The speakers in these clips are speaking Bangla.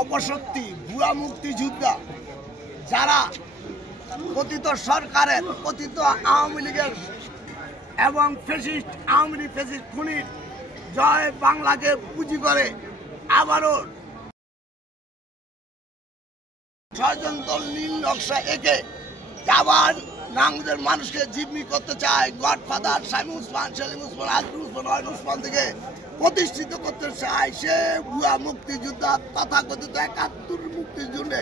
অপশক্তি ভুয়া মুক্তিযোদ্ধা যারা কথিত সরকারের কথিত আওয়ামী লীগের এবং ফ্যাসিস্ট আওয়ামী লীগ ফ্যাসিস্ট খুনির জয় বাংলাকে পুঁজি করে আবারও ষড়যন্ত্র নীল নকশা এঁকে আবার নাঙ্গদের মানুষকে জিম্মি করতে চায়। গডফাদার শামীম ওসমান, সেলিম ওসমান, আজমল ওসমান, ওয়াহিদ ওসমান থেকে প্রতিষ্ঠিত করতে চায় সে ভুয়া মুক্তিযোদ্ধা তথাকথিত ৭১ মুক্তিযুদ্ধে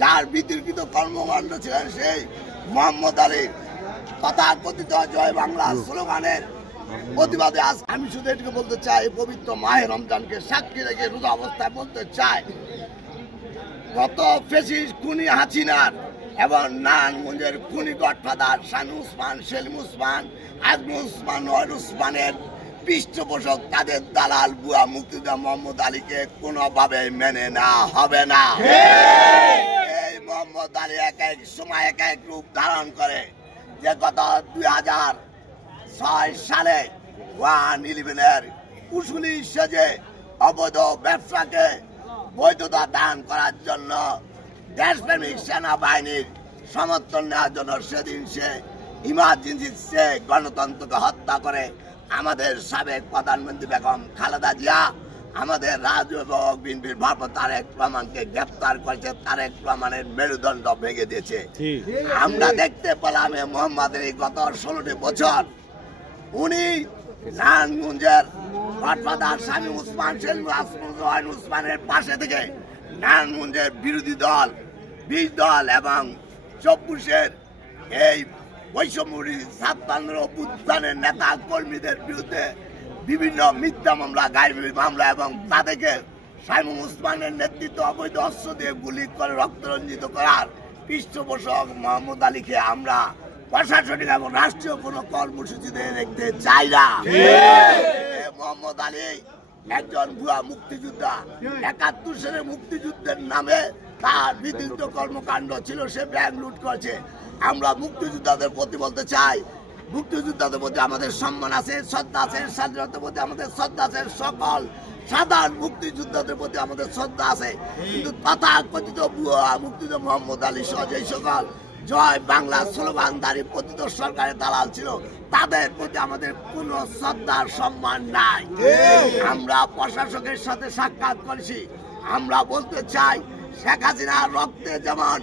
যার বিতর্কিত কর্মকাণ্ড ছিলেন সেই মোহাম্মদ আলীর তথাকথিত জয় বাংলা স্লোগানের প্রতিবাদে আজ আমি শুধু এটাকে বলতে চাই, পবিত্র মাহে রমজানকে সাক্ষী রেখে রোজা অবস্থায় বলতে চাই, গত ফ্যাসিস্ট খুনি হাসিনার এবং নারায়ণগঞ্জের খুনি গডফাদার শামীম ওসমান, সেলিম ওসমান, আজমল ওসমান, ওয়াহিদ ওসমানের পৃষ্ঠপোষক তাদের দালাল বুয়া মুক্তিযোদ্ধা মোহাম্মদ আলীকে কোনোভাবে মেনে নেওয়া হবে না। এই মোহাম্মদ আলী এক এক সময় এক এক রূপ ধারণ করে। যে গত 2006 সালে 111-এর কুশলী সেজে অবৈধ ব্যবসাকে বৈধতা দান করার জন্য দেশপ্রেমিক সেনাবাহিনীর সমর্থন নেওয়ার জন্য সেদিন সে ইমার্জেন্সিতে গণতন্ত্রকে হত্যা করে আমাদের সাবেক প্রধানমন্ত্রী বেগম খালেদা জিয়া, আমাদের রাজ্য এবং বিএনপির ভারপ্রাপ্ত তারেক রহমানকে গ্রেফতার করেছে। তারেক রহমানের মেরুদণ্ড ভেঙে দিয়েছে। আমরা দেখতে পেলাম মোহাম্মদ আলী গত 16টি বছর উনি নারায়ণগঞ্জের গডফাদার শামীম ওসমান, সেলিম ওসমান, ওসমানের পাশে থেকে নারায়ণগঞ্জের বিরোধী দল 20 দল এবং 24-এর এই বৈষম্যবিরোধী ছাত্র অভ্যুত্থানের নেতা কর্মীদের বিরুদ্ধে বিভিন্ন মিথ্যা মামলা, গায়েবী মামলা এবং তাদেরকে শামীম ওসমানের নেতৃত্ব অবৈধ অস্ত্র দিয়ে গুলি করে রক্তরঞ্জিত করার পৃষ্ঠপোষক মোহাম্মদ আলীকে আমরা প্রশাসনিক এবং রাষ্ট্রীয় কোনো কর্মসূচিতে দেখতে চাই না। মোহাম্মদ আলী একজন ভুয়া মুক্তিযোদ্ধা। ৭১ সালের মুক্তিযুদ্ধের নামে তার বিতর্কিত কর্মকাণ্ড ছিল, সে ব্যাংক লুট করেছে। আমরা মুক্তিযোদ্ধাদের প্রতি বলতে চাই, মুক্তিযোদ্ধাদের প্রতি আমাদের সম্মান আছে, শ্রদ্ধা আছে, স্বাধীনতার প্রতি আমাদের শ্রদ্ধা আছে, সকল সাধারণ মুক্তিযোদ্ধাদের প্রতি আমাদের শ্রদ্ধা আছে। কিন্তু তথাকথিত ভুয়া মুক্তিযোদ্ধা মোহাম্মদ আলী সহ যে সকল জয় বাংলা স্লোগানধারী কথিত সরকারের দালাল ছিল তাদের প্রতি আমাদের কোনো শ্রদ্ধার সম্মান নাই। আমরা প্রশাসকের সাথে সাক্ষাৎ করেছি। আমরা বলতে চাই, শেখ হাসিনার রক্তে যেমন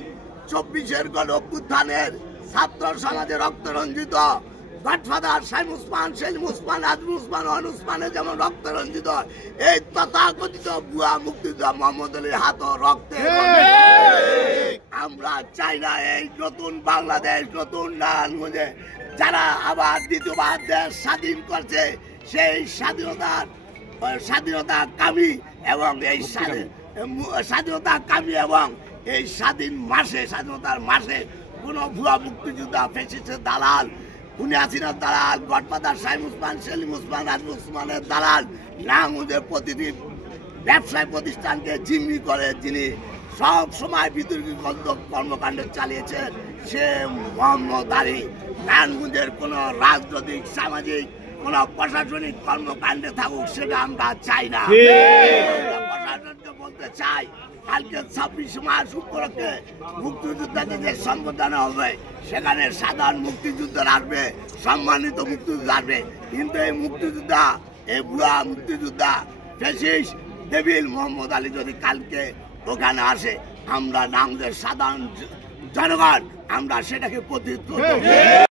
24-এর গণ অভ্যুত্থানের ছাত্র সমাজে রক্ত রঞ্জিত গডফাদার শামীম ওসমান, সেলিম ওসমান, আজমল ওসমান, ওয়াহিদ ওসমানের যেমন রক্ত রঞ্জিত, এই তথাকথিত ভুয়া মুক্তিযোদ্ধা মোহাম্মদ আলীর হাত রক্তে। আমরা চাই না এই নতুন বাংলাদেশ, নতুন নারায়ণগঞ্জে যারা আবার দ্বিতীয়বার দেশ স্বাধীন করছে সেই স্বাধীনতা কামী এবং এই স্বাধীনতা কামী এবং এই স্বাধীনতার মাসে কোন ভুয়া মুক্তিযোদ্ধা ফ্যাসিস্টের দালাল, খুনি হাসিনার দালাল, গডফাদার শামীম ওসমান, সেলিম ওসমান, আজমল ওসমানের দালাল নারায়ণগঞ্জের প্রতিটি ব্যবসায় প্রতিষ্ঠানকে জিম্মি করে যিনি সব সময় বিতর্কিত কর্মকাণ্ড চালিয়েছেন সে মোহাম্মদ আলী। নারায়ণগঞ্জের কোন রাজনৈতিক, সামাজিক, কোন প্রশাসনিক কর্মকাণ্ডে থাকুক সেটা আমরা চাই না। প্রশাসনকে বলতে চাই, কালকে 26 মার্চ উপলক্ষে মুক্তিযোদ্ধাদের যে সম্বোধনা হবে সেখানে সাধারণ মুক্তিযোদ্ধারা আসবে, সম্মানিত মুক্তিযোদ্ধা আসবে। কিন্তু এই মুক্তিযোদ্ধা, এই বুড়া মুক্তিযোদ্ধা ফ্যাসিস্ট ডেভিল মোহাম্মদ আলী যদি কালকে ওখানে আসে, আমরা নামদের সাধারণ জনগণ আমরা সেটাকে প্রতিরোধ করব।